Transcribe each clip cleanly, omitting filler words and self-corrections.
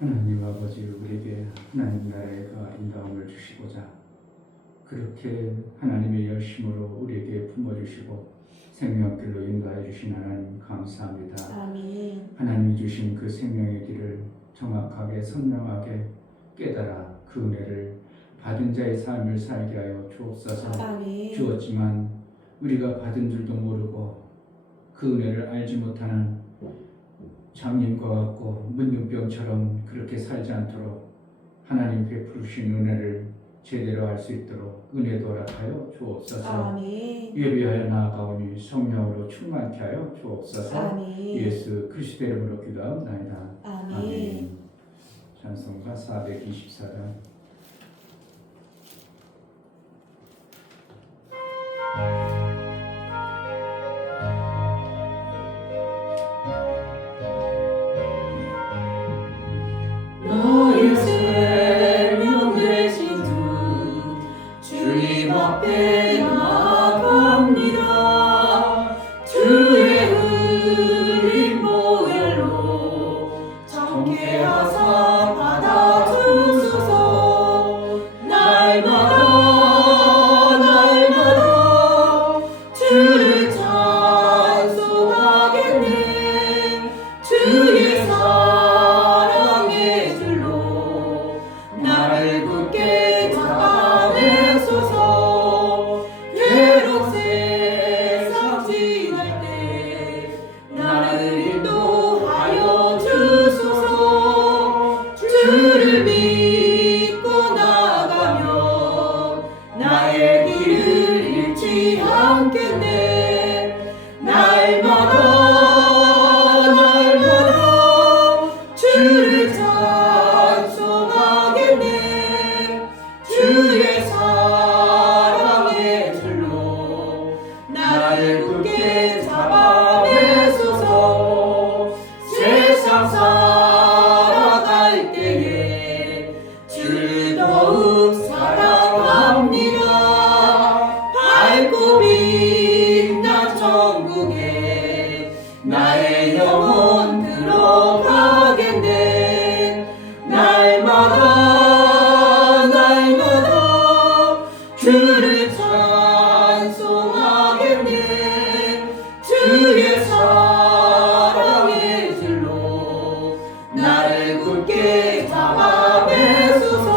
하나님 아버지, 우리에게 하나님 나라의 그 아름다움을 주시고자 그렇게 하나님의 열심으로 우리에게 품어주시고 생명길로 인도하여 주신 하나님 감사합니다. 아멘. 하나님이 주신 그 생명의 길을 정확하게 선명하게 깨달아 그 은혜를 받은 자의 삶을 살게 하여 주옵소서. 아멘. 주었지만 우리가 받은 줄도 모르고 그 은혜를 알지 못하는 장님과 같고 문둥병처럼 그렇게 살지 않도록 하나님 베푸신 은혜를 제대로 알 수 있도록 은혜도 허락하여 주옵소서. 아멘. 예비하여 나아가오니 성령으로 충만케 하여 주옵소서. 아멘. 예수 그리스도의 이름으로 기도하옵나이다. 아멘. 찬송가 424장. 너의 생명 되신 주 주님 앞에 나갑니다. 주의 흘린 보혈로 정케하사 받아주소서. 날마다 주를 찬송하겠네. 주의 사랑의 줄로 나를 굳게 잡아내소서. 괴로운 세상 지날 때 나를 인도하여 주소서. 주를 믿고 나가면 나의 길을 잃지 않겠네. 날마다 주를 찬송하겠네. 주의 사랑의 줄로 나를 굳게 잡아내소서. 세상 살아갈 때에 주를 더욱 사랑합니다. 밝고 빛난 천국에 나의 영혼 들어가겠네. 날마다 주를 찬송하겠네. 주의 사랑의 줄로 나를 굳게 잡아내소서.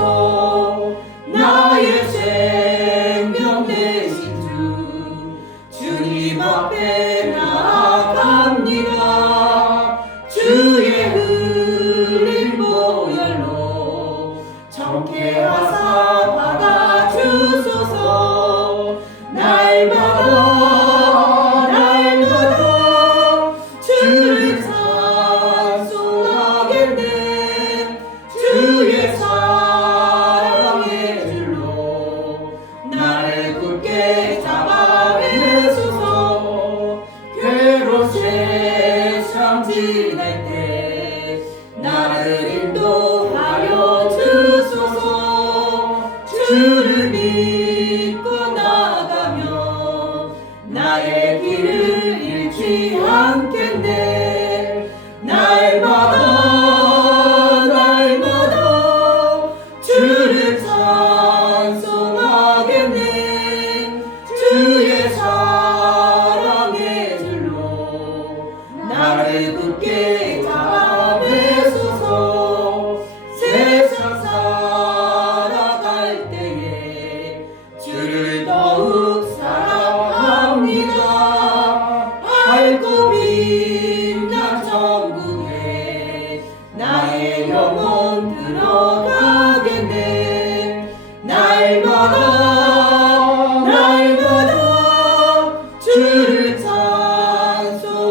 나의 생명 되신 주 주님 앞에 나아갑니다. 주의 흘린 보혈로 정케하사 받아주소서. 날마다 주를 찬송하겠네. 주의 사랑의 줄로 나를 굳게 잡아내소서. 괴로운 세상 지날 때 나를 인도하여 주소서. 주를 믿고 나가면 나의 길을 잃지 않겠네. 날마다 주를 찬송하겠네. 주의 사랑의 줄로 나를 굳게 잡아내소서. 세상 살아갈 때에 주를 더욱 사랑합니다. 밝고 빛난 천국에 나의 영혼 들어가겠네. 날마다 주를 찬송하겠네.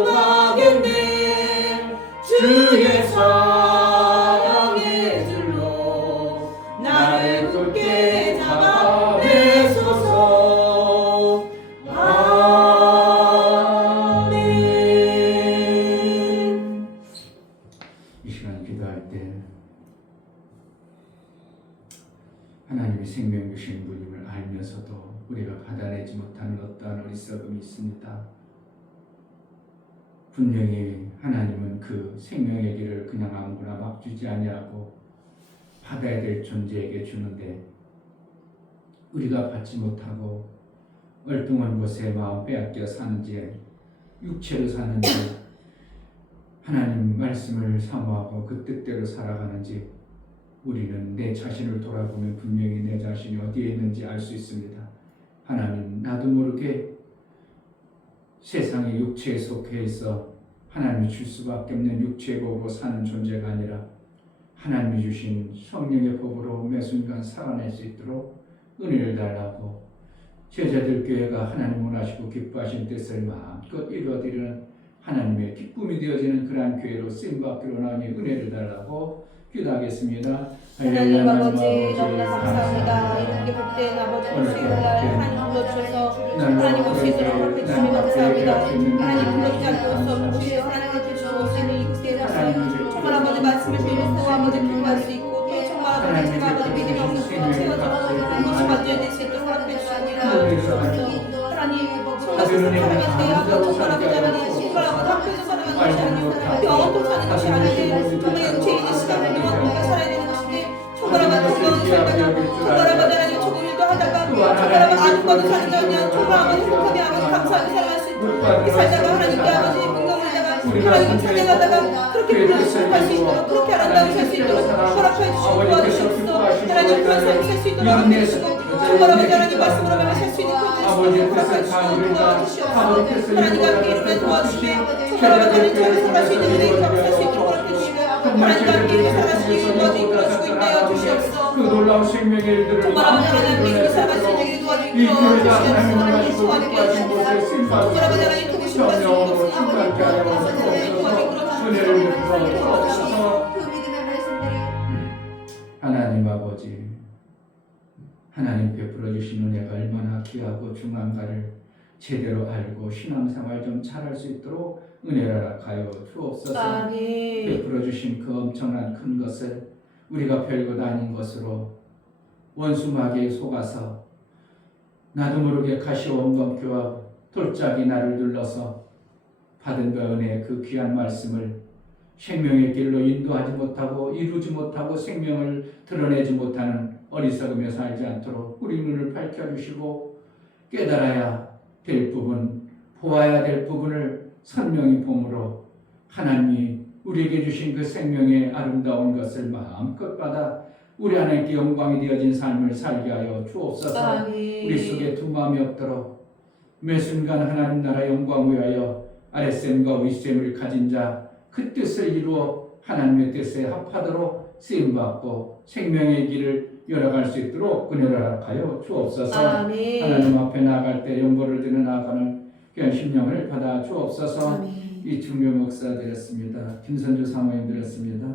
주의 사랑의 줄로 나를 굳게 잡아내소서. 아멘. 이 시간 기도할 때 하나님의 생명 주신 분임을 알면서도 우리가 받아내지 못하는 어떠한 어리석음이 있습니다. 분명히 하나님은 그 생명의 길을 그냥 아무거나 막 주지 아니하고 받아야 될 존재에게 주는데 우리가 받지 못하고 얼뚱한 곳에 마음 빼앗겨 사는지 육체로 사는지 하나님 말씀을 사모하고 그 뜻대로 살아가는지 우리는 내 자신을 돌아보면 분명히 내 자신이 어디에 있는지 알 수 있습니다. 하나님, 나도 모르게 세상의 육체에 속해 있어 하나님이 줄 수밖에 없는 육체의 법으로 사는 존재가 아니라 하나님이 주신 성령의 법으로 매 순간 살아낼 수 있도록 은혜를 달라고 제자들 교회가 하나님 원하시고 기뻐하신 뜻을 마음껏 이루어드리는 하나님의 기쁨이 되어지는 그러한 교회로 쓰임받기로 나오니 은혜를 달라고 기도하겠습니다. 하나님 아버지 너무나 감사합니다. 이렇게 복된 아버지 수요일날 하나님 불러주셔서 하나님 올 수 있도록 함께 주시니 감사합니다. 하나님 불러주지 않을 수 없는 주여 하나님께 주시고 오시는 이 국대에 대해서 정말 아버지 말씀을 들으면서 아버지 기도할 수 있고 또 정말 아버지 제가 아버지 믿음이 없는 것 채워지고 그것이 완전히 수 있도록 함께 주시고 하나님 정말 살아갈 때 아버지 정말 아버지 하나님 정말 아버지 학교에서 살아가는 것이 아니고 병원도 사는 것이 아닌데 정말 영체인의 시간을 우리가 살아야 되는 것인데 정말 아버지 건강을 살다가 정말 아버지 하나님 조금 일도 하다가 정말 아버지 아무것도 사는 게 아니라 정말 아버지 행복하게 아버지 감사하게 살아갈 수 있도록 그렇게 살다가 하나님께 아버지 문명을다가 하나님을 찾아가다가 그렇게 불러주시고 할 수 있도록 그렇게 아름다운 살수 있도록 허락해 주시고 도와주시옵소서. 하나님 그런 삶을 살수 있도록 함께 해주시고 정말 아버지 하나님 말씀으로 하면 살수 있는 그런 허락해 주시고 도와주시옵소서. 하나님 함께 이루면 도와주시고 정말 아버지 하나님 잘 살아갈 수 있는 은혜에 감사할 수 있도록 허락해 주시고 하나님 함께 이루면 살아갈 수 있는 도와주 이끌어주고 있나요 주시옵소서. 그 놀라운 생명의 일들을 정말 아버지 하나님 믿음을 살아갈 수 있는 일을 도와주 주시옵소서. 하나님 주와 함께 하시옵소서. 정말 아버지 하나님 보고 싶어 하시옵소서. 아버지 하나님 은혜를 베풀어 그 믿음의 말씀들이 하나님 아버지, 하나님 베풀어 주신 은혜가 얼마나 귀하고 중요한가를 제대로 알고 신앙생활 좀 잘할 수 있도록 은혜를 허락하여 주옵소서. 베풀어 주신 그 엄청난 큰 것을 우리가 별것 아닌 것으로 원수 마귀에 속아서 나도 모르게 가시와 원검교와 돌짝이 나를 눌러서 받은 그 은혜의 그 귀한 말씀을 생명의 길로 인도하지 못하고 이루지 못하고 생명을 드러내지 못하는 어리석으며 살지 않도록 우리 눈을 밝혀주시고 깨달아야 될 부분, 보아야 될 부분을 선명히 봄으로 하나님이 우리에게 주신 그 생명의 아름다운 것을 마음껏 받아 우리 하나님께 영광이 되어진 삶을 살게 하여 주옵소서. 우리 속에 두 마음이 없도록 매 순간 하나님 나라 영광을 위하여 아랫셈과 윗셈을 가진 자 그 뜻을 이루어 하나님의 뜻에 합하도록 쓰임받고 생명의 길을 열어갈 수 있도록 은혜를 허락하여 주옵소서. 하나님 앞에 나아갈 때 영보를 드려 나아가는 귀한 심령을 받아 주옵소서. 이충묘 목사 드렸습니다. 김선주 사모님 드렸습니다.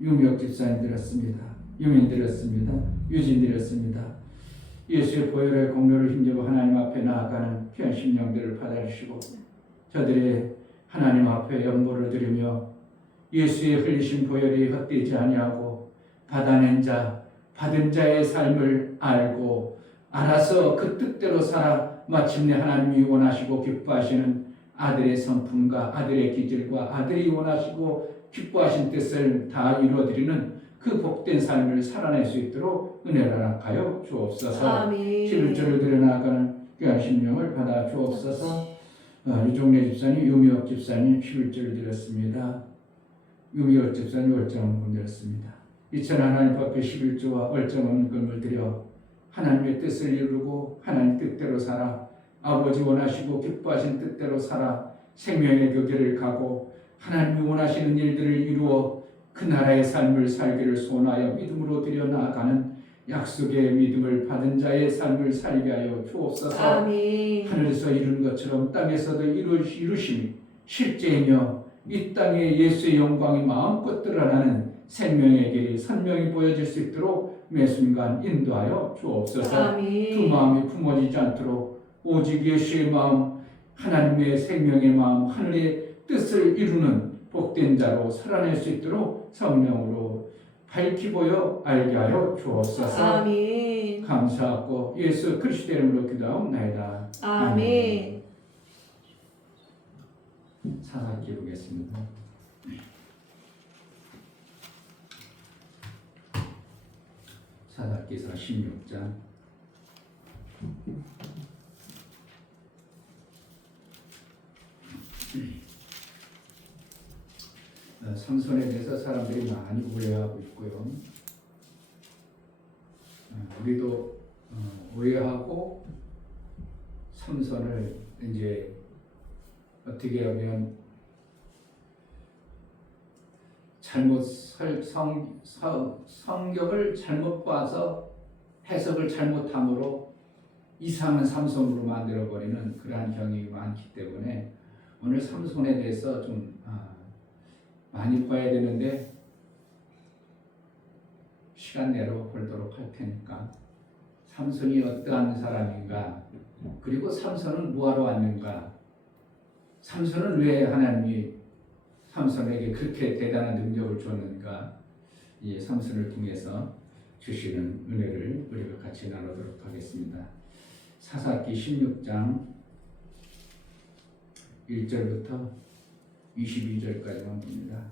유미옥 집사님 드렸습니다. 유민 드렸습니다. 유진 드렸습니다. 예수의 보혈의 공로를 힘입어 하나님 앞에 나아가는 귀한 심령들을 받아주시고 저들의 하나님 앞에 영보를 드리며 예수의 흘리신 보혈이 헛되지 아니하고 받아낸 자, 받은 자의 삶을 알고 알아서 그 뜻대로 살아 마침내 하나님이 원하시고 기뻐하시는 아들의 성품과 아들의 기질과 아들이 원하시고 기뻐하신 뜻을 다 이루어드리는 그 복된 삶을 살아낼 수 있도록 은혜를 허락하여 주옵소서. 11절을 드려나가는 귀한 심령을 받아 주옵소서. 유종래 집사님, 유미옥 집사님 11절을 드렸습니다. 유미옥 집사님 월정을 드렸습니다. 이천 하나님 앞에 11조와 월정은 금을 드려 하나님의 뜻을 이루고 하나님 뜻대로 살아 아버지 원하시고 기뻐하신 뜻대로 살아 생명의 그 길을 가고 하나님이 원하시는 일들을 이루어 그 나라의 삶을 살기를 소원하여 믿음으로 드려 나아가는 약속의 믿음을 받은 자의 삶을 살게 하여 주옵소서. 하늘에서 이룬 것처럼 땅에서도 이루심이 실제이며 이 땅에 예수의 영광이 마음껏 드러나는 생명의 길이 선명히 보여질 수 있도록 매 순간 인도하여 주옵소서. 두 마음이 품어지지 않도록 오직 예수의 마음, 하나님의 생명의 마음, 하늘의 뜻을 이루는 복된 자로 살아낼 수 있도록 성령으로 밝히 보여 알게 하여 주옵소서. 감사하고 예수 그리스도 이름으로 기도하옵나이다. 아멘. 사사기 보겠습니다. 사사기서 16장. 삼손에 대해서 사람들이 많이 오해하고 있고요. 우리도 오해하고 삼손을 이제 어떻게 하면 잘못 성경을 잘못 봐서 해석을 잘못함으로 이상한 삼손으로 만들어버리는 그러한 경향이 많기 때문에 오늘 삼손에 대해서 좀 많이 봐야 되는데 시간 내로 보도록 할 테니까 삼손이 어떠한 사람인가, 그리고 삼손은 뭐하러 왔는가, 삼손은 왜 하나님이 삼손에게 그렇게 대단한 능력을 줬는가, 이 삼손을 통해서 주시는 은혜를 우리가 같이 나누도록 하겠습니다. 사사기 16장 1절부터 22절까지만 봅니다.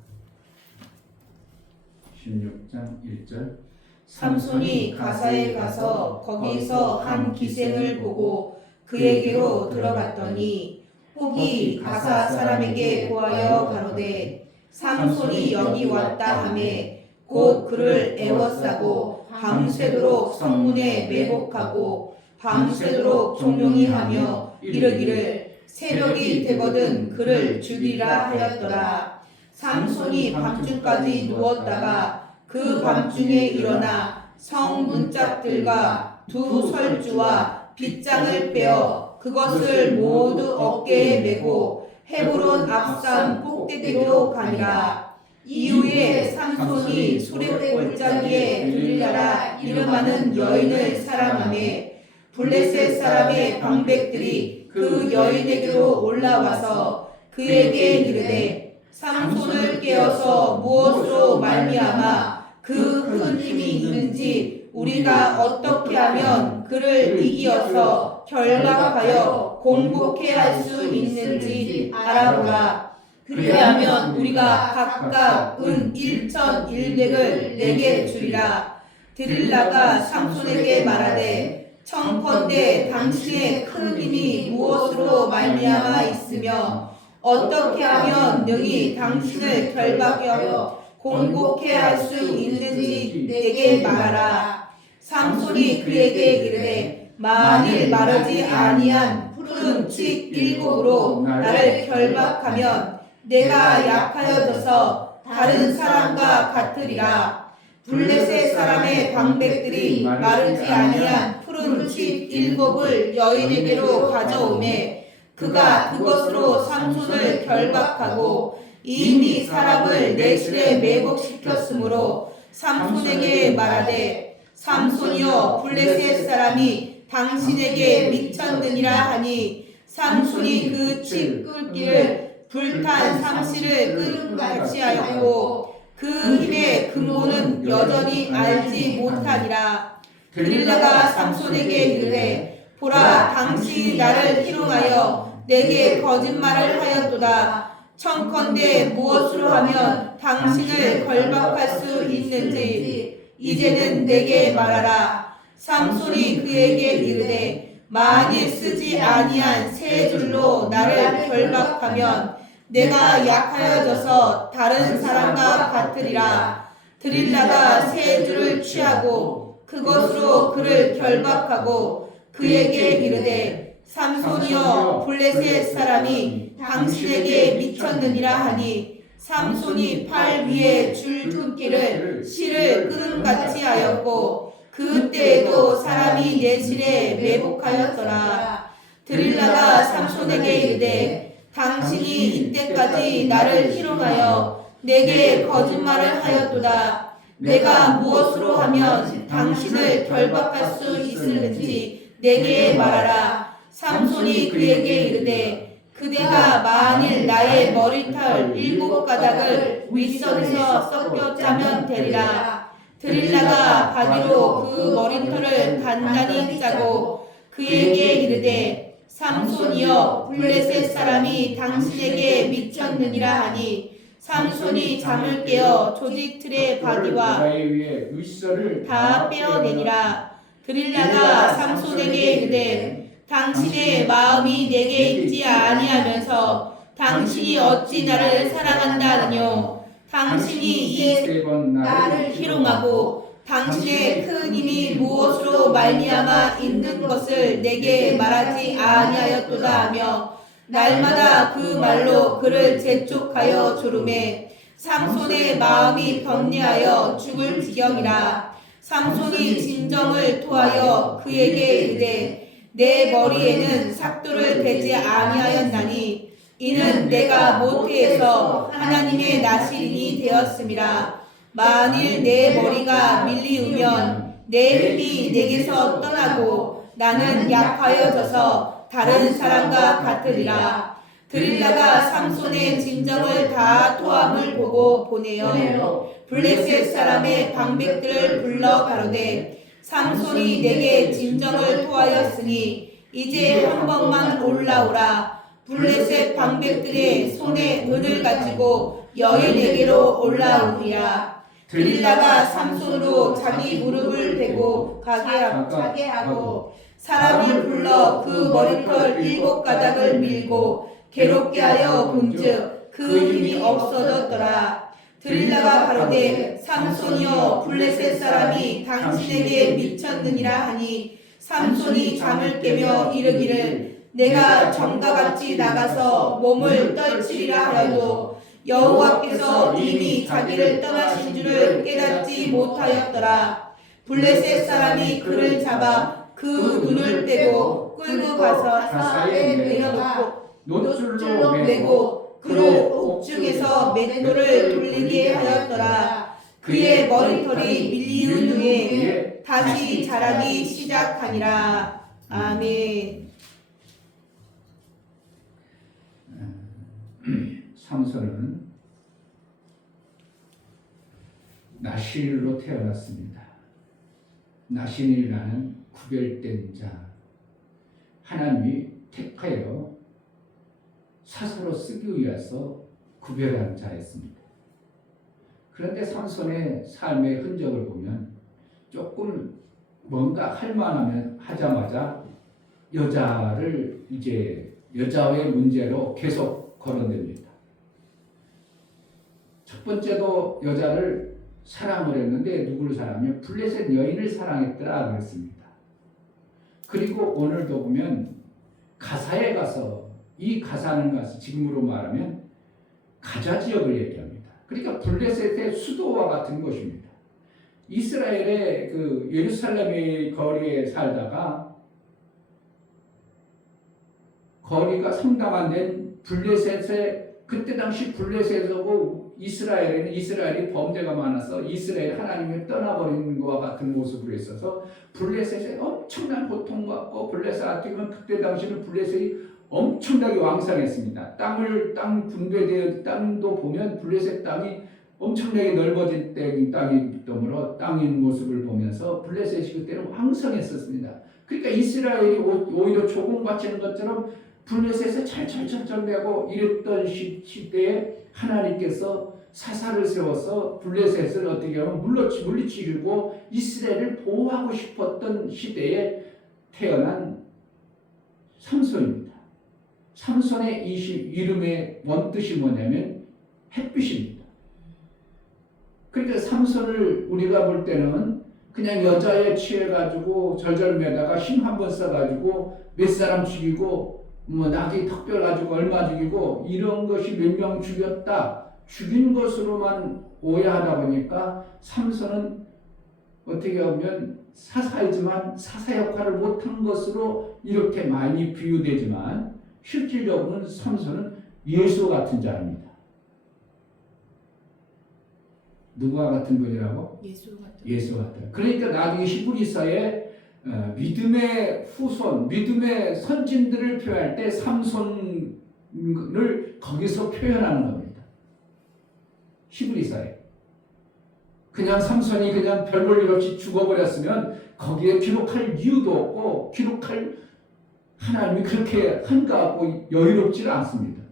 16장 1절. 삼손이 가사에 가서 거기서 한 기생을 보고 그에게로 들어갔더니 혹이 가사 사람에게 고하여 가로되 삼손이 여기 왔다 하매 곧 그를 애워싸고 밤새도록 성문에 매복하고 밤새도록 종용이 하며 이르기를 새벽이 되거든 그를 죽이라 하였더라. 삼손이 밤중까지 누웠다가 그 밤중에 일어나 성 문짝들과 두 설주와 빗장을 빼어 그것을 모두 어깨에 메고 헤브론 앞산 꼭대기로 가니라. 이후에 삼손이 수레골짜기에 들릴라라 이름하는 여인을 사랑하매 블레셋 사람의 방백들이 그 여인에게로 올라와서 그에게 이르되 삼손을 깨어서 무엇으로 말미암아 그 큰 힘이 있는지 우리가 어떻게 하면 그를 이기어서 결박하여 공복해 할 수 있는지 알아보라. 그리하면 우리가 각각 은 1,100을 내게 주리라. 드릴라가 삼손에게 말하되 청컨대 당신의 큰 힘이 무엇으로 말미암아 있으며 어떻게 하면 능히 당신을 결박하여 공복해 할 수 있는지 내게 말하라. 삼손이 그에게 이르되 만일 마르지 아니한 푸른 칡 7으로 나를 결박하면 내가 약하여져서 다른 사람과 같으리라. 블레셋 사람의 방백들이 마르지 아니한 푸른 칡 7을 여인에게로 가져오매 그가 그것으로 삼손을 결박하고 이미 사람을 내실에 매복시켰으므로 삼손에게 말하되 삼손이여 블레셋 사람이 당신에게 미쳤느니라 하니 삼손이 그 칡 끓기를 불탄 삼시를 끓음 같이 하였고 그 힘의 근본은 여전히 알지 못하니라. 드릴라가 삼손에게 이르되 보라 당신이 나를 희롱하여 내게 거짓말을 하였도다. 청컨대 무엇으로 하면 당신을 결박할 수 있는지 이제는 내게 말하라. 삼손이 그에게 이르되 만일 쓰지 아니한 세 줄로 나를 결박하면 내가 약하여져서 다른 사람과 같으리라. 드릴라가 세 줄을 취하고 그것으로 그를 결박하고 그에게 이르되 삼손이여 블레셋 사람이 당신에게 미쳤느니라 하니 삼손이 팔 위에 줄 끊기를 실을 끄름같이 하였고 그때에도 사람이 내실에 매복하였더라. 드릴라가 삼손에게 이르되 당신이 이때까지 나를 희롱하여 내게 거짓말을 하였도다. 내가 무엇으로 하면 당신을 결박할 수 있을는지 내게 말하라. 삼손이 그에게 이르되 그대가 만일 나의 머리털 7가닥을 윗선에서 섞여 짜면 되리라. 드릴라가 바디로 그 머리털을 단단히 짜고 그에게 이르되 삼손이여 블레셋 사람이 당신에게 미쳤느니라 하니 삼손이 잠을 깨어 조직 틀의 바디와 다 빼어내니라. 드릴라가 삼손에게 이르되 당신의 마음이 내게 있지 아니하면서 당신이 어찌 나를 사랑한다느뇨. 당신이 이 나를 희롱하고 당신의 큰 힘이 무엇으로 말미암아 있는 것을 내게 말하지 아니하였도다 하며 날마다 그 말로 그를 재촉하여 조르매 삼손의 마음이 번뇌하여 죽을 지경이라. 삼손이 진정을 토하여 그에게 이르되 내 머리에는 삭도를 대지 아니하였나니 이는 내가 모태에서 하나님의 나시린이 되었음이라. 만일 내 머리가 밀리우면 내 힘이 내게서 떠나고 나는 약하여져서 다른 사람과 같으리라. 드릴라가 삼손의 진정을 다 토함을 보고 보내어 블레셋 사람의 방백들을 불러 가로되 삼손이 내게 진정을 토하였으니 이제 한 번만 올라오라. 블레셋 방백들의 손에 은을 가지고 여인에게로 올라오리라. 드릴라가 삼손으로 자기 무릎을 대고 가게 하고 사람을 불러 그 머리털 7가닥을 밀고 괴롭게 하여 본즉 그 힘이 없어졌더라. 드릴라가 가로되 삼손이여 블레셋 사람이 당신에게 미쳤느니라 하니 삼손이 잠을 깨며 이르기를 내가 정다같이 나가서 몸을 떨치리라 하여도 여호와께서 이미 자기를 떠나신 줄을 깨닫지 못하였더라. 블레셋 사람이 그를 잡아 그 눈을 떼고 끌고 가서 사에 내려놓고 노줄로 매고 그를 옥중에서 맷돌을 돌리게 하였더라. 그의 머리털이 밀리운 후에 다시 자라기 시작하니라. 아멘. 삼손은 나실로 태어났습니다. 나신이라는 구별된 자, 하나님이 택하여 사사로 쓰기 위해서 구별한 자였습니다. 그런데 삼손의 삶의 흔적을 보면 조금 뭔가 할 만하면 하자마자 여자의 문제로 계속 거론됩니다. 첫 번째도 여자를 사랑을 했는데 누구를 사랑하면 블레셋 여인을 사랑했더라 그랬습니다. 그리고 오늘도 보면 가사에 가서 이 가사는 가서 지금으로 말하면 가자 지역을 얘기합니다. 그러니까 블레셋의 수도와 같은 곳입니다. 이스라엘의 그 예루살렘의 거리에 살다가 거리가 상당한 데는 블레셋의 그때 당시 블레셋하고 이스라엘이 범죄가 많아서 이스라엘 하나님을 떠나버리는 것과 같은 모습으로 있어서 블레셋에 엄청난 고통을 받고 블레셋 같으면 그때 당시는 블레셋이 엄청나게 왕성했습니다. 땅 분배되어 땅도 보면 블레셋 땅이 엄청나게 넓어진 땅이기 때문에 땅인 모습을 보면서 블레셋이 그때는 왕성했었습니다. 그러니까 이스라엘이 오히려 조공받치는 것처럼 블레셋에 찰찰찰찰 매고 이랬던 시대에 하나님께서 사사를 세워서 블레셋을 어떻게 하면 물리치고 이스라엘을 보호하고 싶었던 시대에 태어난 삼손입니다. 삼손의 이름의 원뜻이 뭐냐면 햇빛입니다. 그러니까 삼손을 우리가 볼 때는 그냥 여자에 취해가지고 절절매다가 힘 한번 써가지고 몇 사람 죽이고 나귀 턱뼈 가지고 얼마 죽이고 이런 것이 몇 명 죽인 것으로만 오해하다 보니까 삼손은 어떻게 보면 사사이지만 사사 역할을 못한 것으로 이렇게 많이 비유되지만 실질적으로는 삼손은 예수 같은 자입니다. 누구와 같은 분이라고? 예수 같은. 그러니까 나중에 히브리서에 믿음의 후손, 믿음의 선진들을 표현할 때 삼손을 거기서 표현하는 겁니다. 히브리서에. 그냥 삼손이 그냥 별 볼 일 없이 죽어버렸으면 거기에 기록할 이유도 없고 기록할 하나님이 그렇게 한가하고 여유롭지 않습니다.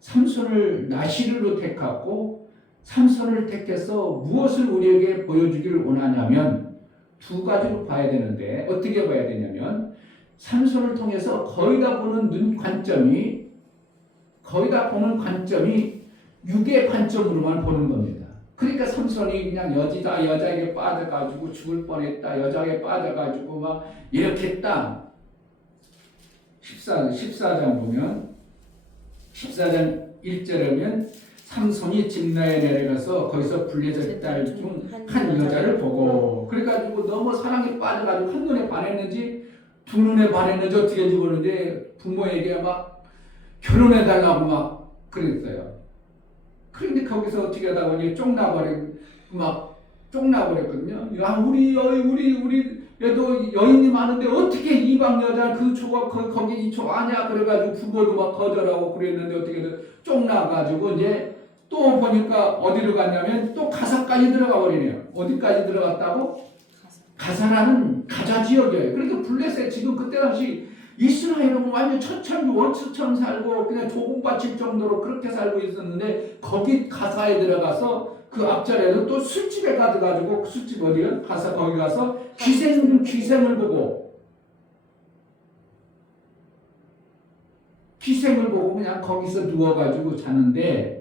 삼손을 나시르로 택하고 삼손을 택해서 무엇을 우리에게 보여주기를 원하냐면 두 가지로 봐야 되는데 어떻게 봐야 되냐면 삼손을 통해서 거의 다 보는 관점이 육의 관점으로만 보는 겁니다. 그러니까 삼손이 그냥 여자에게 빠져가지고 죽을 뻔했다. 여자에게 빠져가지고 막 이렇게 했다. 14장 보면 14장 1절에 보면 삼손이 집나에 내려가서 거기서 블레셋 딸 중 한 여자를 보고 그래가지고 너무 사랑에 빠져가지고 한눈에 반했는지 두 눈에 반했는지 어떻게 했는지 모르는데 부모에게 막 결혼해달라고 막 그랬어요. 그런데 거기서 어떻게 하다 보니 쫑나버렸거든요. 야, 우리 얘도 여인이 많은데 어떻게 이방 여자 거기 이 초 아냐 그래가지고 부모도 막 거절하고 그랬는데 어떻게 쫑나가지고 이제 또 보니까 어디로 갔냐면 또 가사까지 들어가 버리네요. 어디까지 들어갔다고? 가사라는 가자 지역이에요. 그러니까 블레셋 지금 그때 당시 이스라엘은 완전 천천히 원수처럼 살고 그냥 조공 바칠 정도로 그렇게 살고 있었는데 거기 가사에 들어가서 그 앞자리에도 또 술집에 가가지고 술집 어디요? 가서 거기 가서 기생을 보고 그냥 거기서 누워가지고 자는데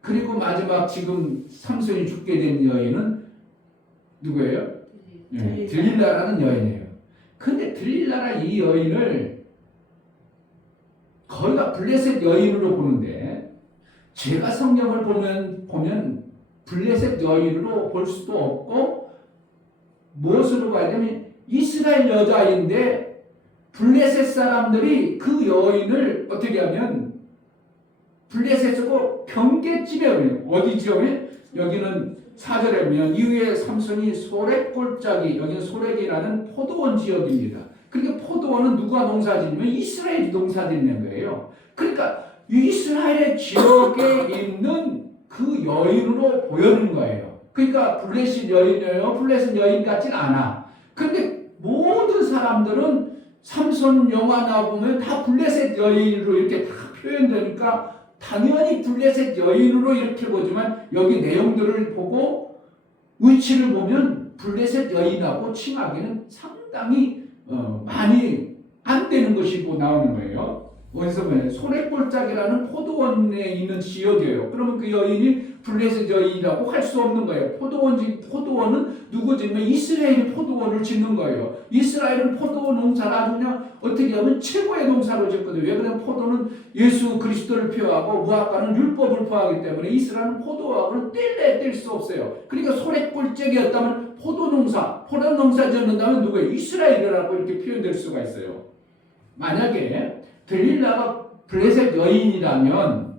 그리고 마지막 지금 삼손이 죽게 된 여인은 누구예요? 들릴라라는 여인이에요. 근데 들릴라라 이 여인을 거의 다 블레셋 여인으로 보는데 제가 성경을 보면 블레셋 여인으로 볼 수도 없고 무엇으로 봐야 되면 이스라엘 여자인데 블레셋 사람들이 그 여인을 어떻게 하면 블레셋이고 경계집에 어디 지역에 여기는 4절에 보면 이후에 삼손이 소렉골짜기 여기는 소렉이라는 포도원 지역입니다. 그러니까 포도원은 누가 농사짓냐면 이스라엘이 농사짓는 거예요. 그러니까 이스라엘의 지역에 있는 그 여인으로 보여는 거예요. 그러니까 블레셋 여인이에요. 블레셋 여인 같진 않아. 그런데 모든 사람들은 삼손 영화 나오면 다 블레셋 여인으로 이렇게 다 표현되니까 당연히 블레셋 여인으로 이렇게 보지만 여기 내용들을 보고 위치를 보면 블레셋 여인하고 칭하기는 상당히 많이 안 되는 것이고 나오는 거예요. 어디서 보면 소렉골짜기라는 포도원에 있는 지역이에요. 그러면 그 여인이 블레셋 여인이라고 할 수 없는 거예요. 포도원은 누구 짓면 이스라엘이 포도원을 짓는 거예요. 이스라엘은 포도원 농사를 아주 그냥 어떻게 하면 최고의 농사로 짓거든요. 왜 그러면 포도는 예수 그리스도를 표하고 무화과는 율법을 표하기 때문에 이스라엘은 포도하고는 뗄 수 없어요. 그러니까 소렉골짜기였다면 포도 농사 짓는다면 누구예요? 이스라엘이라고 이렇게 표현될 수가 있어요. 만약에 들릴라가 블레셋 여인이라면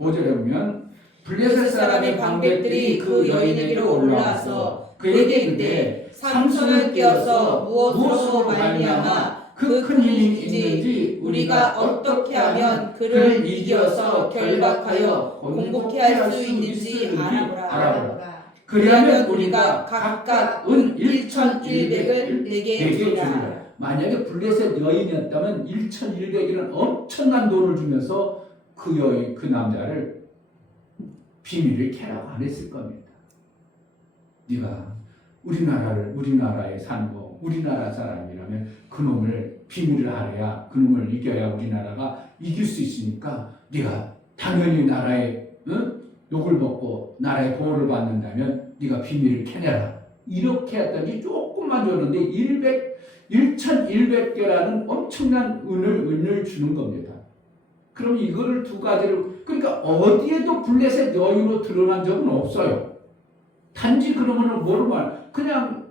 5절에 보면 블레셋 사람의 방백들이 그 여인에게로 올라와서 그에게 이르되 삼손을 깨어서 무엇으로 말미암아 그 큰 힘이 있는지 우리가 어떻게 하면 그를 이겨서 결박하여 공복해 할 수 있는지 알아보라. 그리하면 우리가 각각 은 1,100을 내게 주리라. 만약에 블레셋 여인이었다면 1,100이라는 엄청난 돈을 주면서 그 남자를 비밀을 캐라고 안 했을 겁니다. 네가 우리나라에 사는 거 우리나라 사람이라면 그놈을 비밀을 알아야 그놈을 이겨야 우리나라가 이길 수 있으니까 네가 당연히 나라의 욕을 먹고 나라의 보호를 받는다면 네가 비밀을 캐내라. 이렇게 했더니 조금만 줬는데 1,100개라는 엄청난 은을 주는 겁니다. 그럼 이거를 두 가지를 그러니까 어디에도 블레셋 여인으로 드러난 적은 없어요. 단지 그러면은 그냥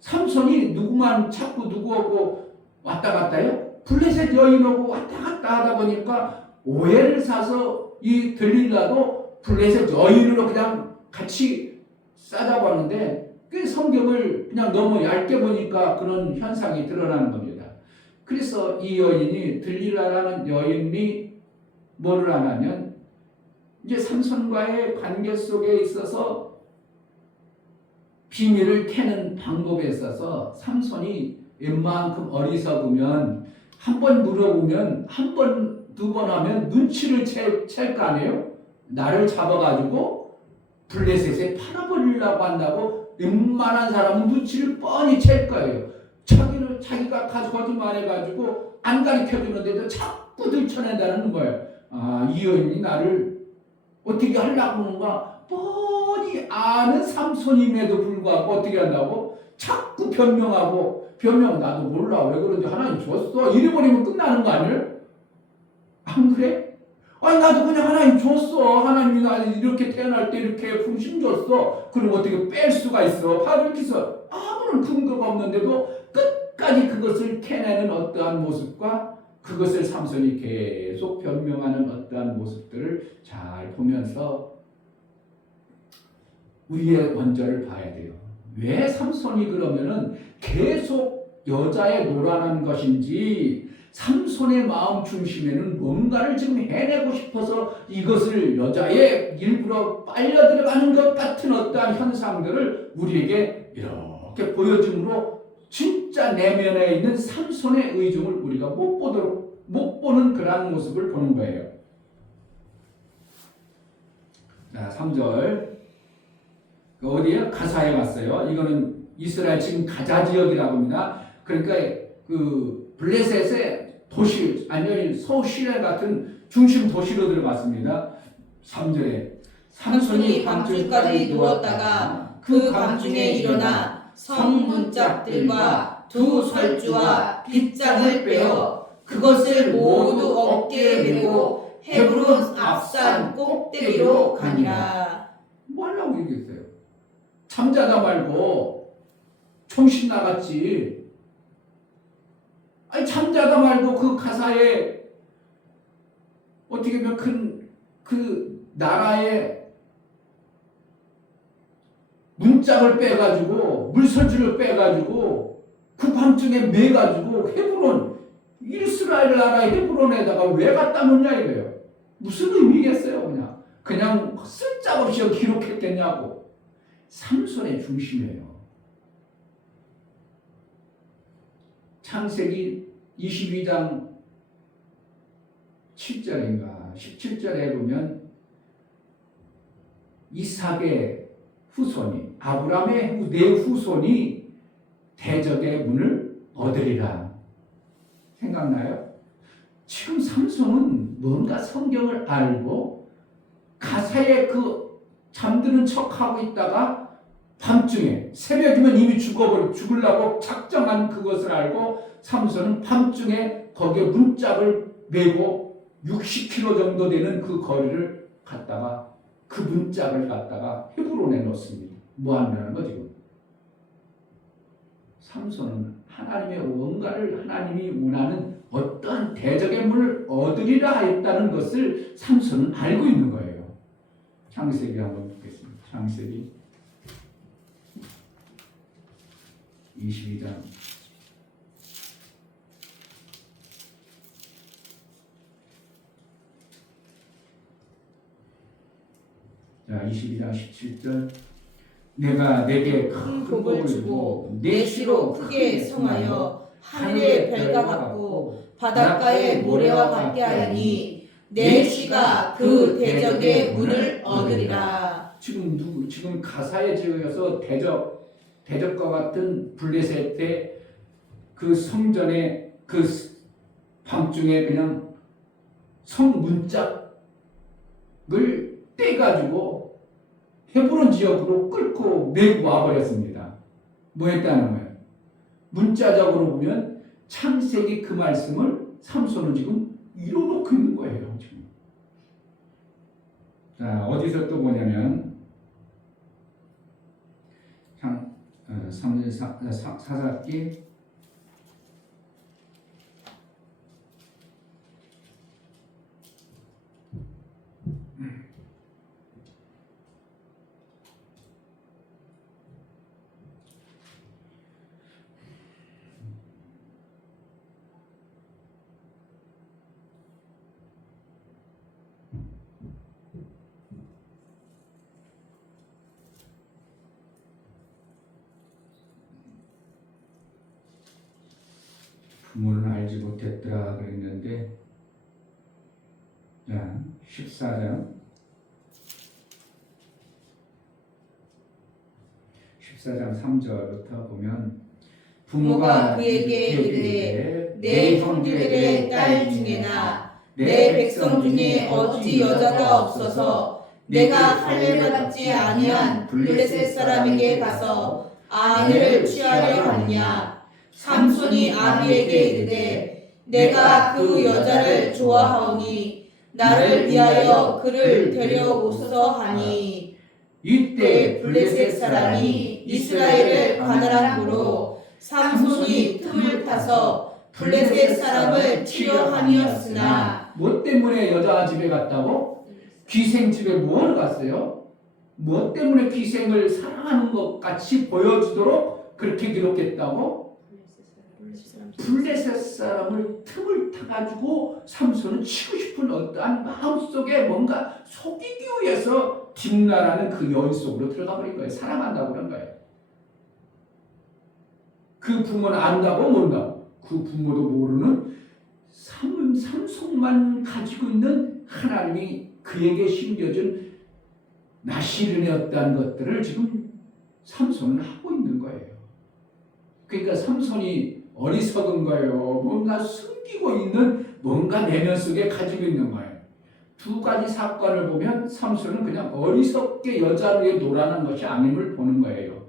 삼손이 누구만 찾고 누구하고 왔다 갔다 해요? 블레셋 여인하고 왔다 갔다 하다 보니까 오해를 사서 이 들릴라도 블레셋 여인으로 그냥 같이 싸자고 하는데 그 성경을 그냥 너무 얇게 보니까 그런 현상이 드러나는 겁니다. 그래서 이 여인이 들릴라라는 여인이 뭐를 하냐면 이제 삼손과의 관계 속에 있어서 비밀을 캐는 방법에 있어서 삼손이 웬만큼 어리석으면 한 번 물어보면 한 번, 두 번 하면 눈치를 챌 거 아니에요? 나를 잡아가지고 블레셋에 팔아버리려고 한다고 웬만한 사람은 눈치를 뻔히 챌 거예요. 자기가 거짓말해가지고 안 가르쳐주는데도 자꾸 들춰낸다는 거예요. 아, 이 여인이 나를 어떻게 하려고 하는가 뻔히 아는 삼손임에도 불구하고 어떻게 한다고? 자꾸 변명하고 나도 몰라 왜 그런지 하나님 줬어 이래버리면 끝나는 거 아니에요? 안 그래? 아니 나도 그냥 하나님 줬어. 하나님이 나를 이렇게 태어날 때 이렇게 품심 줬어. 그럼 어떻게 뺄 수가 있어? 바로 이렇게 해서 아무런 근거가 없는데도 끝까지 그것을 캐내는 어떠한 모습과 그것을 삼손이 계속 변명하는 어떠한 모습들을 잘 보면서 우리의 원죄를 봐야 돼요. 왜 삼손이 그러면은 계속 여자에 놀아난 것인지 삼손의 마음 중심에는 뭔가를 지금 해내고 싶어서 이것을 여자의 일부러 빨려 들어가는 것 같은 어떠한 현상들을 우리에게 이렇게 보여줌으로 진짜 내면에 있는 삼손의 의중을 우리가 못 보는 그러한 모습을 보는 거예요. 자, 3절. 어디에? 가사에 왔어요. 이거는 이스라엘 지금 가자 지역이라고 합니다. 그러니까 그 블레셋의 도시, 아니면 소시레 같은 중심 도시로 들어갔습니다. 3절에 삼손이 밤중까지 누웠다가 그 밤중에 일어나 성 문짝들과 두 설주와 빗장을 빼어 그것을 모두 어깨에 메고 헤브론 앞산 꼭대기로 가니라. 뭐 하려고 얘기했어요? 잠자다 말고 정신 나갔지. 아니 잠자다 말고 그 가사에 어떻게 보면 그 나라의 문짝을 빼가지고 물설주를 빼가지고 그 밤중에 매가지고 헤브론 이스라엘 나라의 헤브론에다가 왜 갖다 놓냐 이거예요. 무슨 의미겠어요? 그냥 쓸데없이 기록했겠냐고. 삼손의 중심이에요. 창세기 22장 7절인가 17절에 보면 이삭의 후손이 아브라함의 네 후손이 대적의 문을 얻으리라. 생각나요? 지금 삼손은 뭔가 성경을 알고 가사에 그 잠드는 척하고 있다가 밤중에 새벽이면 이미 죽으려고 작정한 그것을 알고 삼손은 밤중에 거기에 문짝을 메고 60km 정도 되는 그 거리를 갔다가 그 문짝을 갖다가 헤브론에 넣습니다. 뭐 한다는 거 지금? 삼손은 하나님의 뭔가를 하나님이 원하는 어떠한 대적의 문을 얻으리라 했다는 것을 삼손은 알고 있는 거예요. 창세기 한번 보겠습니다. 창세기 22장 자 22장 17절 내가 내게 큰 복을 주고 내 씨로 크게 성하여 하늘의 별과 같고 바닷가의 모래와 같게 하리니 내 씨가 그 대적의 문을 얻으리라. 지금 가사에 지어서 대적과 같은 블레셋의 그 성전의 그 밤중에 그냥 성 문짝을 떼가지고 헤브론 지역으로 끌고 메고 와버렸습니다. 뭐 했다는 거예요? 문자적으로 보면 창세기 그 말씀을 삼손은 지금 이뤄놓고 있는 거예요. 지금. 자, 어디서 또 보냐면 사사기 부모는 알지 못했더라 그랬는데, 자 14장 3절부터 보면, 부모가 그에게 이르되 내 형제들의 딸 중에나 내 백성 중에 어찌 여자가 없어서 내가 할례 받지 아니한 블레셋 사람에게 가서 아내를 취하려 하느냐. 삼손이 아비에게 이르되 내가 그 여자를 좋아하오니 나를 위하여 그를 데려오소서 하니, 이때 블레셋 사람이 이스라엘을 가느라므로 삼손이 틈을 타서 블레셋 사람을 치려 함이었으나. 뭐 때문에 여자 집에 갔다고? 귀생 집에 뭐하러 갔어요? 뭐 때문에 귀생을 사랑하는 것 같이 보여주도록 그렇게 기록했다고? 블레셋 사람을 틈을 타가지고 삼손은 치고 싶은 어떠한 마음속에 뭔가 속이기 위해서 딥나라는 그 여인 속으로 들어가 버린 거예요. 사랑한다고 그런 거예요. 그 부모는 안다고 모른다고? 그 부모도 모르는 삼손만 가지고 있는 하나님이 그에게 심겨준 나시른의 어떠한 것들을 지금 삼손은 하고 있는 거예요. 그러니까 삼손이 어리석은 거예요. 뭔가 숨기고 있는 뭔가 내면 속에 가지고 있는 거예요. 두 가지 사건을 보면 삼손은 그냥 어리석게 여자 위에 놀아난 것이 아님을 보는 거예요.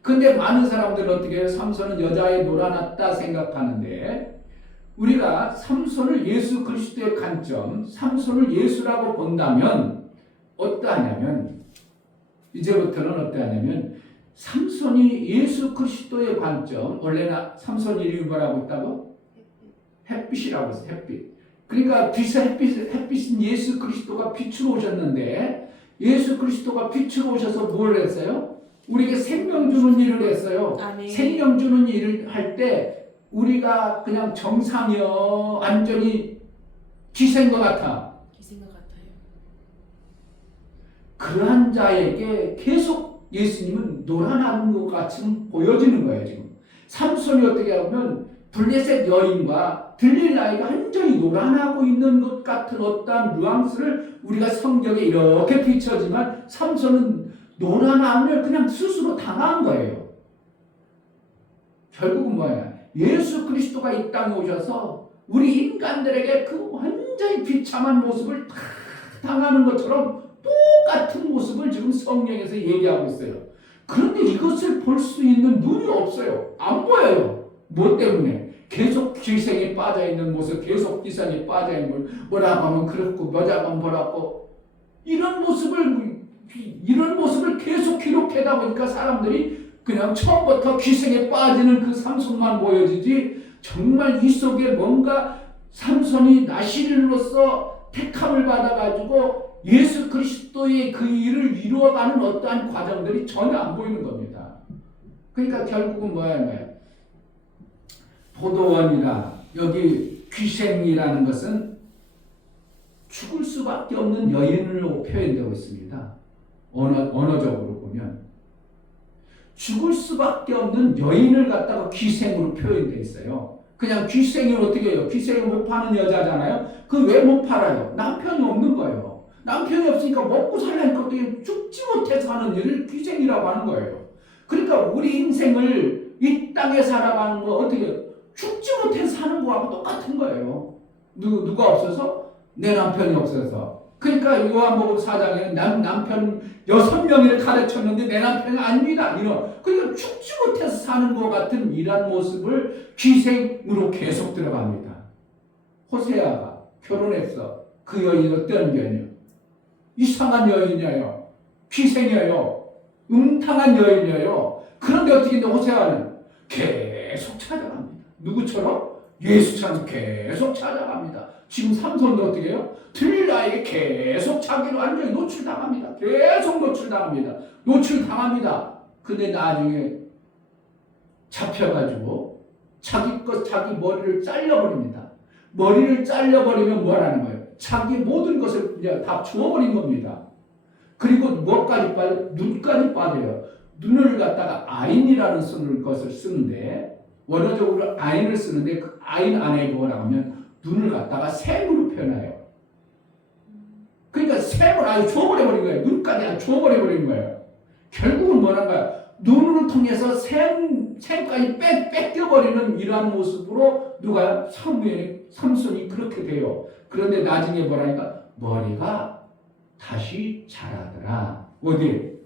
근데 많은 사람들은 어떻게 해요? 삼손은 여자에 놀아났다 생각하는데, 우리가 삼손을 예수 그리스도의 관점, 삼손을 예수라고 본다면 어떠하냐면, 이제부터는 어떠하냐면 삼손이 예수 그리스도의 관점, 원래는 삼손 이름이 뭐라고 했다고? 햇빛이라고 했어요. 햇빛. 그러니까 햇빛은 예수 그리스도가 빛으로 오셨는데, 예수 그리스도가 빛으로 오셔서 뭘 했어요? 우리에게 생명 주는 일을 했어요. 아멘. 생명 주는 일을 할 때 우리가 그냥 정상이요, 완전히 기생과 같아. 기생과 같아요. 그러한 자에게 계속 예수님은 놀아나는 것 같이 보여지는 거예요. 지금 삼손이 어떻게 하면 블레셋 여인과 들릴라이가 완전히 놀아나고 있는 것 같은 어떠한 뉘앙스를 우리가 성경에 이렇게 비춰지만, 삼손은 놀아남을 그냥 스스로 당한 거예요. 결국은 뭐야? 예수 그리스도가 이 땅에 오셔서 우리 인간들에게 그 완전히 비참한 모습을 다 당하는 것처럼 똑같은 모습을 지금 성경에서 얘기하고 있어요. 그런데 이것을 볼 수 있는 눈이 없어요. 안 보여요. 뭐 때문에? 계속 기생에 빠져있는 모습, 계속 기생에 빠져있는 모습, 뭐라고 하면 그렇고 뭐라고 하면 뭐라고, 이런 모습을 계속 기록하다 보니까 사람들이 그냥 처음부터 기생에 빠지는 그 삼손만 보여지지, 정말 이 속에 뭔가 삼손이 나시린으로서 택함을 받아가지고 예수 그리스도의 그 일을 이루어가는 어떠한 과정들이 전혀 안 보이는 겁니다. 그러니까 결국은 뭐야? 포도원이라, 여기 귀생이라는 것은 죽을 수밖에 없는 여인으로 표현되고 있습니다. 언어적으로 보면 죽을 수밖에 없는 여인을 갖다가 귀생으로 표현되어 있어요. 그냥 귀생이 어떻게 해요? 귀생이 못 파는 여자잖아요. 그 왜 못 팔아요? 남편이 없는 거예요. 남편이 없으니까 먹고 살라니까 어떻게 죽지 못해서 하는 일을 귀생이라고 하는 거예요. 그러니까 우리 인생을 이 땅에 살아가는 거 어떻게 죽지 못해서 사는 거하고 똑같은 거예요. 누가 없어서? 내 남편이 없어서. 그러니까 요한복음 4장에는 남편 6명을 가르쳤는데 내 남편이 아닙니다. 그러니까 죽지 못해서 사는 것 같은 이런 모습을 귀생으로 계속 들어갑니다. 호세아가 결혼했어. 그 여인이 어떤 여인이에요? 이상한 여인이에요. 귀생이에요. 음탕한 여인이에요. 그런데 어떻게 했는데 호세아는 계속 찾아갑니다. 누구처럼? 예수처럼 계속 찾아갑니다. 지금 삼손도 어떻게 해요? 들릴라에게 계속 자기를 완전히 노출당합니다. 계속 노출당합니다. 근데 나중에 잡혀가지고 자기 머리를 잘라버립니다. 머리를 잘라버리면 뭐라는 거예요? 자기 모든 것을 이제 다 주워버린 겁니다. 그리고 뭐까지 빠져요? 눈까지 빠져요. 눈을 갖다가 아인이라는 것을 쓰는데, 원어적으로 아인을 쓰는데 그 아인 안에 뭐라고 하면 눈을 갖다가 샘으로 표현해요. 그러니까 샘을 아예 줘버려버린 거예요. 눈까지 아예 줘버려버린 거예요. 결국은 뭐란 거야? 눈을 통해서 샘까지 뺏겨버리는 이러한 모습으로 누가 삼손이 그렇게 돼요. 그런데 나중에 뭐라니까? 머리가 다시 자라더라. 어디?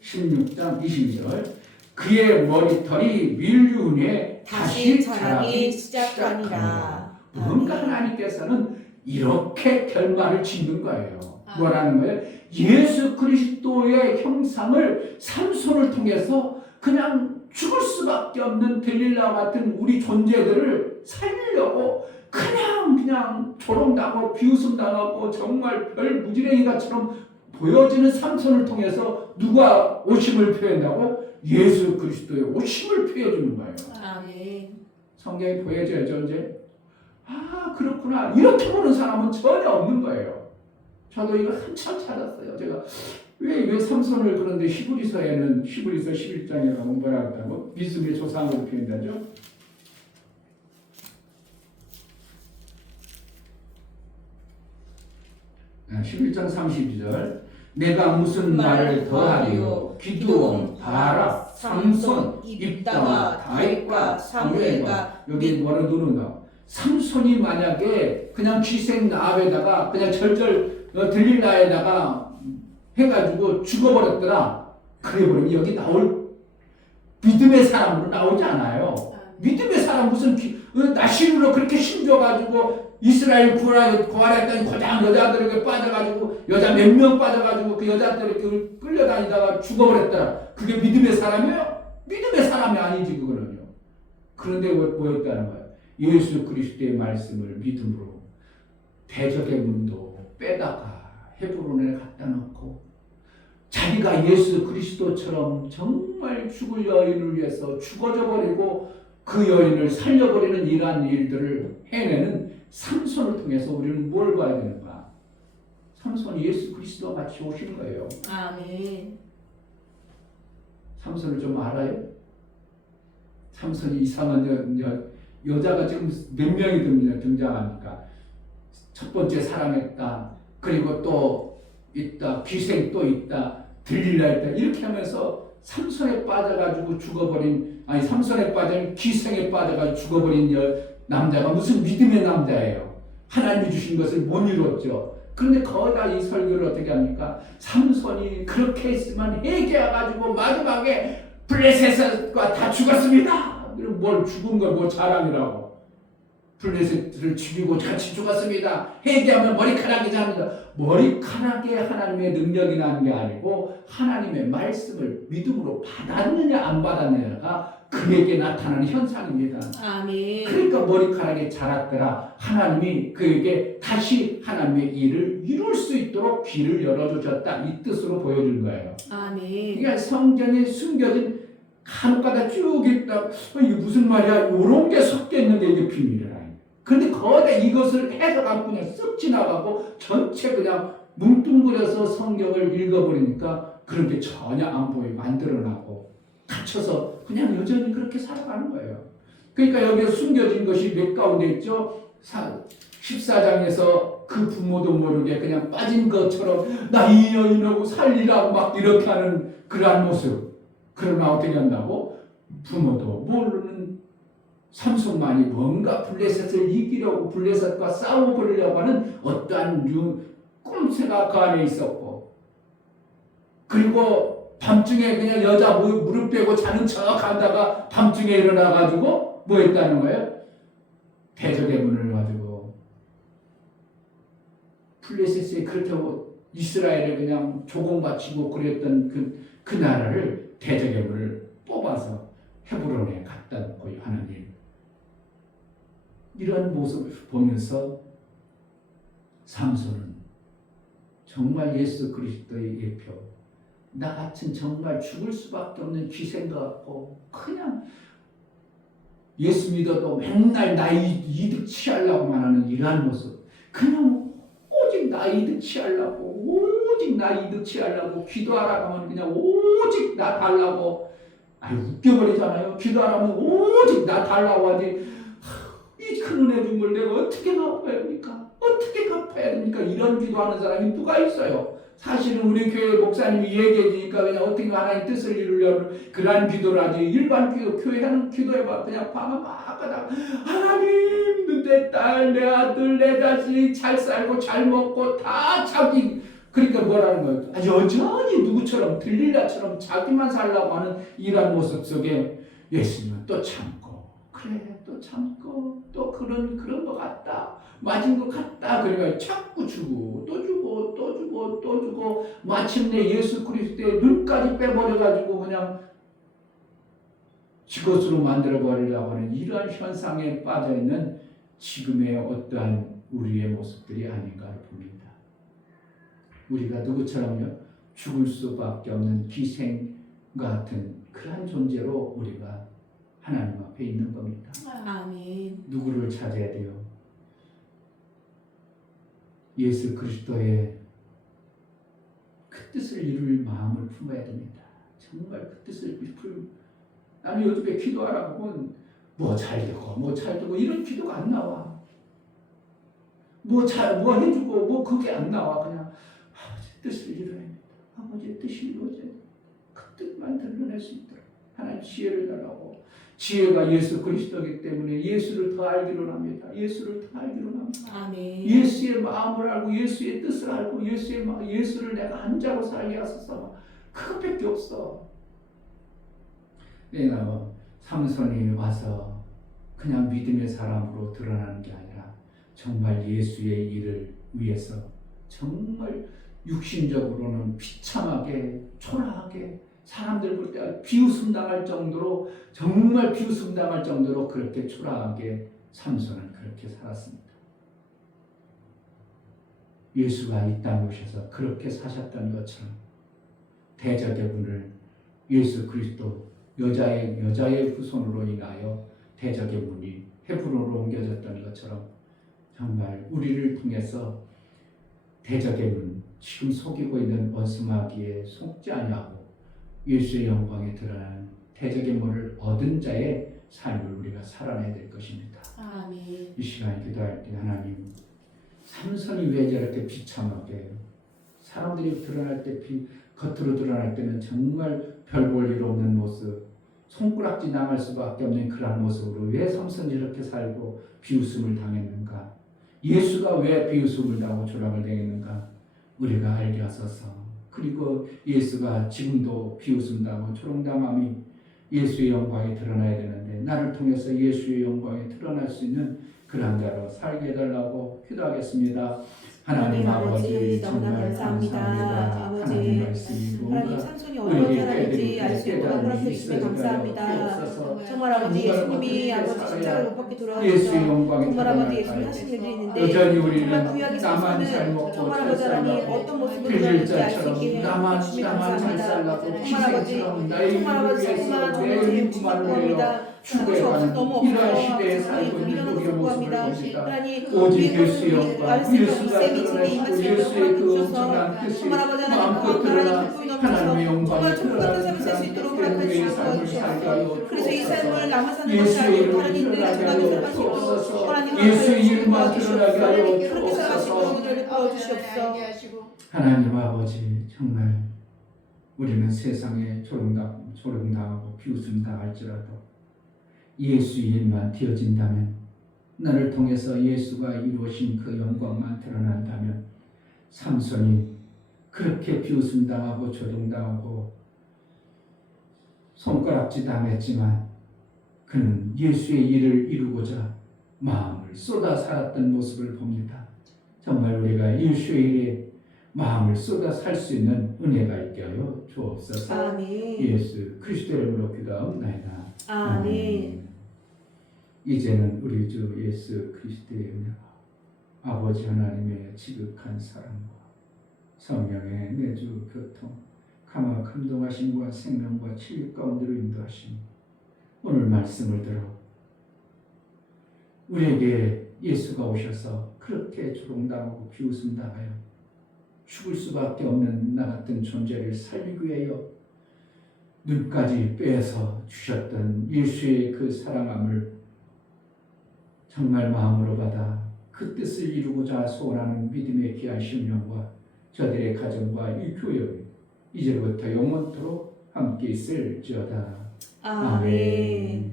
16장 22절. 그의 머리털이 밀류에 다시 자라기 시작하니라. 뭔가 하나님께서는 이렇게 결말을 짓는 거예요. 뭐라는 거예요? 예수 그리스도의 형상을 삼손을 통해서 그냥 죽을 수밖에 없는 들릴라와 같은 우리 존재들을 살리려고 그냥 조롱당하고 비웃음당하고 정말 별 무지랭이가처럼 보여지는 삼손을 통해서 누가 오심을 표현한다고? 예수 그리스도의 오심을 표해주는 거예요. 아멘. 성경이 보여져야죠 이제. 아 그렇구나. 이렇게 보는 사람은 전혀 없는 거예요. 저도 이거 한참 찾았어요. 제가 왜 삼손을 그런데 히브리서 11장에 가면 뭐라 그러고 믿음의 조상으로 표현하죠. 아, 11장 32절. 내가 무슨 말을 더하리요? 기드온, 바락, 삼손, 입다와 다윗과 사무엘과 여기 뭐라 누른다. 삼손이 만약에 그냥 기생 나합에다가 그냥 절절 들릴라에다가 해가지고 죽어버렸더라. 그래버리면 여기 나올 믿음의 사람으로 나오지 않아요. 믿음의 사람 무슨 나시루로 그렇게 힘줘가지고 이스라엘 구하랬더니 고장 여자들에게 빠져가지고 여자 몇 명 빠져가지고 그 여자들에게 끌려다니다가 죽어버렸더라. 그게 믿음의 사람이에요? 믿음의 사람이 아니지 그거는요. 그런데 뭐였다는 거예요? 예수 그리스도의 말씀을 믿음으로 대적의 문도 빼다가 헤브론에 갖다 놓고 자기가 예수 그리스도처럼 정말 죽을 여인을 위해서 죽어져 버리고 그 여인을 살려버리는 이러한 일들을 해내는 삼손을 통해서 우리는 뭘 봐야 되는가? 삼손이 예수 그리스도와 같이 오신 거예요. 아멘. 삼손을 좀 알아요? 삼손이 이상한 여자가 지금 몇 명이 등장하니까 첫 번째 사랑했다. 그리고 또 있다. 기생 또 있다. 들릴라 있다. 이렇게 하면서 삼손에 빠져가지고 죽어버린 삼손에 빠진 기생에 빠져가지고 죽어버린 남자가 무슨 믿음의 남자예요. 하나님이 주신 것을 못 이뤘죠. 그런데 거기다 이 설교를 어떻게 합니까? 삼손이 그렇게 했으면 해결해가지고 마지막에 블레셋과 다 죽었습니다. 뭘 죽은 걸 뭐 자랑이라고. 블레셋을 죽이고 같이 죽었습니다. 회개하면 머리카락이 잡니다. 머리카락에 하나님의 능력이 나는 게 아니고 하나님의 말씀을 믿음으로 받았느냐 안 받았느냐가 그에게 나타나는 현상입니다. 아멘. 그러니까 머리카락이 자랐더라. 하나님이 그에게 다시 하나님의 일을 이룰 수 있도록 길을 열어주셨다. 이 뜻으로 보여준 거예요. 아멘. 그러니까 성경에 숨겨진 간혹가다 쭉 있다. 이게 무슨 말이야? 이런 게 섞여 있는데 이게 비밀이라. 그런데 거기에 이것을 해석하고 그냥 쓱 지나가고 전체 그냥 뭉뚱그려서 성경을 읽어버리니까 그런 게 전혀 안 보이고 만들어나고 갇혀서 그냥 여전히 그렇게 살아가는 거예요. 그러니까 여기에 숨겨진 것이 몇 가운데 있죠? 14장에서 그 부모도 모르게 그냥 빠진 것처럼 나 이 여인하고 살리라고 막 이렇게 하는 그러한 모습. 그러나 어떻게 한다고? 부모도 모르는 삼손만이 뭔가 블레셋을 이기려고 블레셋과 싸워버리려고 하는 어떠한 꼼새가 그 안에 있었고, 그리고 밤중에 그냥 여자 무릎 빼고 자는 척 한다가 밤중에 일어나가지고 뭐 했다는 거예요? 대적의 문을 가지고 블레셋에 그렇게 이스라엘을 그냥 조공바치고 그랬던 그 나라를 대적의 문을 뽑아서 헤브론에 갖다 놓고 하는 일. 이런 모습을 보면서 삼손은 정말 예수 그리스도의 예표, 나 같은 정말 죽을 수밖에 없는 기생과 같고 그냥 예수 믿어도 맨날 나 이득 취하려고만 하는 이러한 모습, 그냥 오직 나 이득 취하려고, 오직 나 이득 취하려고 기도하라고 하면 그냥 오직 나 달라고 아유 웃겨버리잖아요. 기도 안 하면 오직 나 달라고 하지. 이 큰 은혜 준 걸 내가 어떻게 갚아야 됩니까? 어떻게 갚아야 됩니까? 이런 기도하는 사람이 누가 있어요? 사실은 우리 교회 목사님이 얘기해 주니까 그냥 어떻게 하나님 뜻을 이루려는 그러한 기도를 하지. 일반 기도, 교회 하는 기도해봐. 그냥 밤에 막 하다가 하나님 내 딸, 내 아들, 내 자식 잘 살고 잘 먹고 다 자기 그러니까 뭐라는 거예요? 여전히 누구처럼 들릴라처럼 자기만 살라고 하는 이런 모습 속에 예수님은 또 참고 그래 또 참고 또 그런 것 같다 맞은 것 같다 그러니까 자꾸 주고 또 주고 또 주고 또 주고 마침내 예수 그리스도의 눈까지 빼버려가지고 그냥 지 것으로 만들어버리려고 하는 이러한 현상에 빠져있는 지금의 어떠한 우리의 모습들이 아닌가를 봅니다. 우리가 누구처럼요? 죽을 수밖에 없는 기생 같은 그런 존재로 우리가 하나님 앞에 있는 겁니다. 아멘. 누구를 찾아야 돼요? 예수 그리스도의 그 뜻을 이룰 마음을 품어야 됩니다. 정말 그 뜻을 나는 요즘에 기도하라고 하면 뭐 잘 되고 이런 기도가 안 나와. 뭐 해주고 뭐 그게 안 나와. 그냥 아버지 뜻을 이루어야 됩니다. 아버지의 뜻이 이루어져야 됩니다. 그 뜻만 드러낼 수 있도록 하나님 지혜를 달라고. 지혜가 예수 그리스도이기 때문에 예수를 더 알기로 합니다. 예수를 더 알기로 합니다. 아멘. 예수의 마음을 알고 예수의 뜻을 알고 예수를 내가 한 자로 살게 하소서. 그것밖에 없어. 내가 삼손이 와서 그냥 믿음의 사람으로 드러나는 게 아니라 정말 예수의 일을 위해서 정말 육신적으로는 비참하게 초라하게 사람들 볼 때 비웃음 당할 정도로 정말 비웃음 당할 정도로 그렇게 초라하게 삼손은 그렇게 살았습니다. 예수가 이 땅에 오셔서 그렇게 사셨던 것처럼 대적의 문을 예수 그리스도 여자의 후손으로 인하여 대적의 문이 헤브론으로 옮겨졌던 것처럼 정말 우리를 통해서 대적의 문 지금 속이고 있는 원수마귀에 속지 아니하고 예수의 영광에 드러나는 대적의 문을 얻은 자의 삶을 우리가 살아내야 될 것입니다. 아멘. 이 시간에 기도할 때 하나님 삼손이 왜 저렇게 비참하게 사람들이 드러날 때 겉으로 드러날 때는 정말 별 볼 일 없는 모습 손가락질 당할 수밖에 없는 그런 모습으로 왜 삼손이 이렇게 살고 비웃음을 당했는가? 예수가 왜 비웃음을 당하고 조롱을 당했는가? 우리가 알게 하소서. 그리고 예수가 지금도 비웃음 당하고 조롱당함이 예수의 영광이 드러나야 되는데 나를 통해서 예수의 영광이 드러날 수 있는 그런 자로 살게 해달라고 기도하겠습니다. 하나님 아버지 정말 감사합니다. 아버지, 하나님 말씀이 하나님 뭔가 삼손이 어떤 사람인지 알 수 있도록 허락해 주시면 감사합니다. 정말 아버지 예수님이 아버지 십자가를 못 박게 예수의 돌아가셔서 영광이 정말 아버지 예수님 드러날까요? 하신 일들이 있는데 여전히 우리는 정말 구약의 나만 잘 삼손은 먹고 정말 잘 아버지 하나님 살라고 어떤 모습으로 빌릴 드러날지 알 수 자처럼 있게 나만 해주시면 잘 감사합니다. 살라고 정말 아버지 기생처럼 나의 정말 아버지 위해서 자꾸만 내 정말 제 인구만을 위하여 축복합니다. 그것이 추구해가는 너무 이러한 없어서 시대에 살고 있는 미련한 우리의 모습을 축복합니다. 봅니다. 하나님 오직 우리의 예수의 영광, 말씀을 예수가 쌤이 지금 임할 드러나시고 수 있도록 예수의 허락해 그 주셔서 엄청난 뜻이 정말 아버지 하나님 마음껏 하나님 드러나 기쁨이 넘쳐서 하나님의 영광이 정말 족 같은 삶을 드러나는 살 수 그런 있도록 뜻대로 허락해 우리의 주시고 삶을 살게 하여 그래서 이 삶을 남아 사는 것이 예수의 아니고 이름을 다른 이들에게 드러나게 전하게 하여 살아갈 수 있도록 주옵소서. 하나님 예수의 이름만 드러나게 하여 그렇게 살아갈 수 있도록 주옵소서. 우리를 도와주시옵소서. 하나님 아버지 정말 우리는 세상에 조롱당하고 비웃음 당할지라도 예수의 일만 되어진다면 나를 통해서 예수가 이루어진 그 영광만 드러난다면 삼손이 그렇게 비웃음 당하고 조롱당하고 손가락질 당했지만 그는 예수의 일을 이루고자 마음을 쏟아 살았던 모습을 봅니다. 정말 우리가 예수의 일에 마음을 쏟아 살 수 있는 은혜가 있게 하여 주옵소서. 아멘. 예수 그리스도의 이름으로 기도하옵나이다. 아멘. 이제는 우리 주 예수 그리스도의 은혜와 아버지 하나님의 지극한 사랑과 성령의 내주 교통 감화 감동하심과 생명과 치유 가운데로 인도하심 오늘 말씀을 들어 우리에게 예수가 오셔서 그렇게 조롱당하고 비웃음당하여 죽을 수밖에 없는 나 같은 존재를 살리기 위하여 눈까지 빼서 주셨던 예수의 그 사랑함을 정말 마음으로 받아 그 뜻을 이루고자 소원하는 믿음의 귀한 심령과 저들의 가정과 이 교회 이제부터 영원토록 함께 있을지어다. 아멘.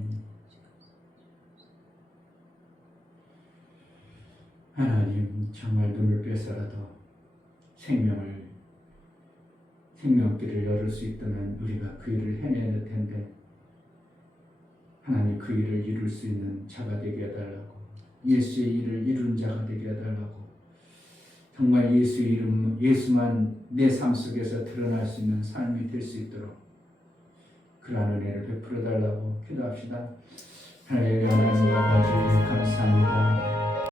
하나님, 정말 눈을 빼서라도 생명길을 열을 수 있다면 우리가 그 일을 해낼 텐데, 하나님 그 일을 이룰 수 있는 자가 되게 해달라고, 예수의 일을 이루는 자가 되게 해달라고, 정말 예수 이름, 예수만 내 삶 속에서 드러날 수 있는 삶이 될 수 있도록 그러한 은혜를 베풀어 달라고 기도합시다. 하나님 아버지 감사합니다.